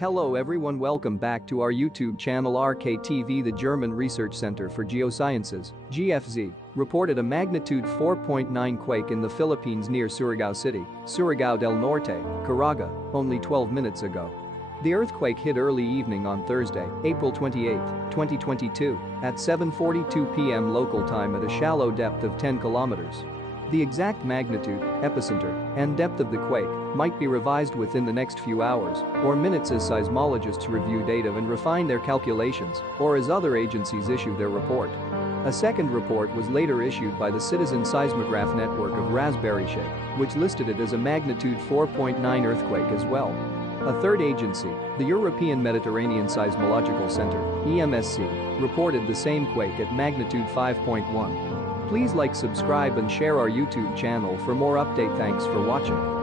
Hello everyone, welcome back to our YouTube channel RKTV. The German Research Center for Geosciences, GFZ, reported a magnitude 4.9 quake in the Philippines near Surigao City, Surigao del Norte, Caraga, only 12 minutes ago. The earthquake hit early evening on Thursday, April 28, 2022, at 7:42 p.m. local time at a shallow depth of 10 kilometers. The exact magnitude, epicenter, and depth of the quake might be revised within the next few hours or minutes as seismologists review data and refine their calculations, or as other agencies issue their report. A second report was later issued by the citizen-seismograph network of RaspberryShake, which listed it as a magnitude 4.9 earthquake as well. A third agency, the European Mediterranean Seismological Center, EMSC, reported the same quake at magnitude 5.1. Please like, subscribe and share our YouTube channel for more update. Thanks for watching.